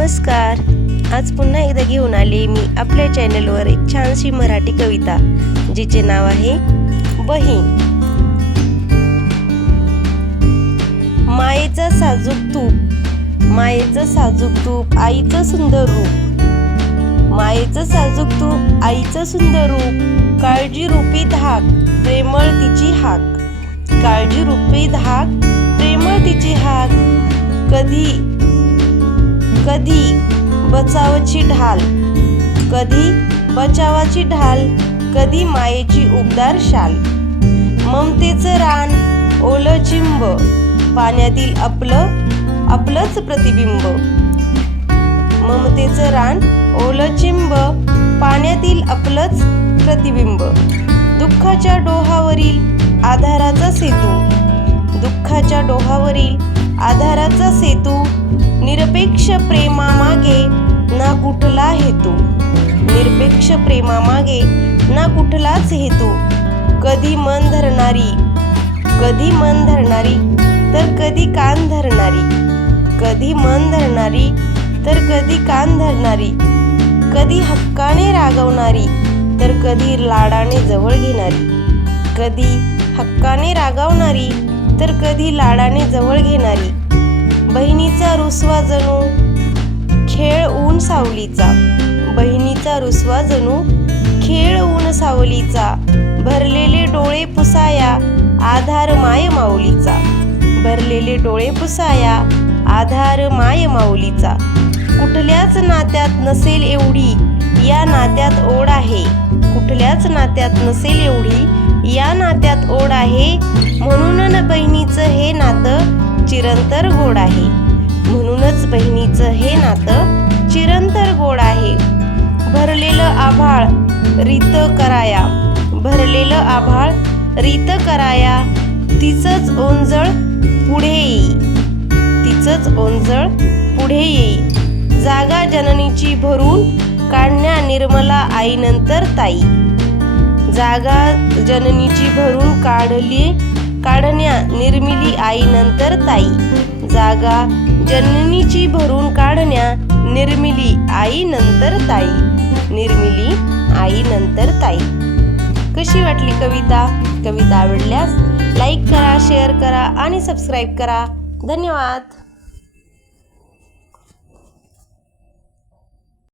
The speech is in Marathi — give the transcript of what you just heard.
नमस्कार. आज पुन्हा एकदा घेऊन आले मी आपल्या चॅनलवर एक छानशी मराठी कविता, जिचे नाव आहे बहीण. मायेचं साजूक तूप, मायेचं साजूक तूप, आईचं सुंदर रूप. मायेचं साजूक तूप, आईचं सुंदर रूप, काळजी रूपी धाक, प्रेमळ तिची हाक. काळजी रूपी धाक, प्रेमळ तिची हाक. कधी कधी बचावाची ढाल, कधी बचावाची ढाल, कधी मायेची उबदार शाल. ममतेचं रान ओलं चिंब, पाण्यातील आपलंच प्रतिबिंब. ममतेचं रान ओलं चिंब, पाण्यातील आपलंच प्रतिबिंब. दुःखाच्या डोहावरील आधाराचा सेतू, दुःखाच्या डोहावरील आधाराचा सेतू. निरपेक्ष प्रेमामागे ना कुठला हेतू, निरपेक्ष प्रेमामागे ना कुठलाच हेतू. कधी मन धरणारी, कधी मन धरणारी, तर कधी कान धरणारी. कधी मन धरणारी, तर कधी कान धरणारी. कधी हक्काने रागवणारी, तर कधी लाडाने जवळ घेणारी. कधी हक्काने रागवणारी, तर कधी लाडाने जवळ घेणारी. बहिणीचा रुसवा जणू खेळ ऊन सावलीचा, बहिणीचा रुसवा जणू खेळ ऊन सावलीचा. भरलेले डोळे पुसाया आधार माय माऊलीचा, भरलेले डोळे पुसाया आधार माय माऊलीचा. कुठल्याच नात्यात नसेल एवढी या नात्यात ओढ आहे, कुठल्याच नात्यात नसेल एवढी या नात्यात ओढ आहे. म्हणून बहिणीचं हे नातं चिरंतर गोड आहे, म्हणूनच बहिणीचं हे नातं चिरंतर गोड आहे. भरलेलं आभाळ रीत कराया, भरलेलं आभाळ रीत कराया. तिचंच ओंजळ पुढे येई, तिचंच ओंजळ पुढे येई. जागा जननीची भरून काढण्या निर्मला आईनंतर ताई, जागा जननीची भरून काढण्या निर्मिली आईनंतर ताई. जागा जननीची भरून काढण्या निर्मिली आईनंतर ताई, निर्मिली आईनंतर ताई. कशी वाटली कविता? कविता आवडल्यास लाईक करा, शेअर करा आणि सबस्क्राईब करा. धन्यवाद.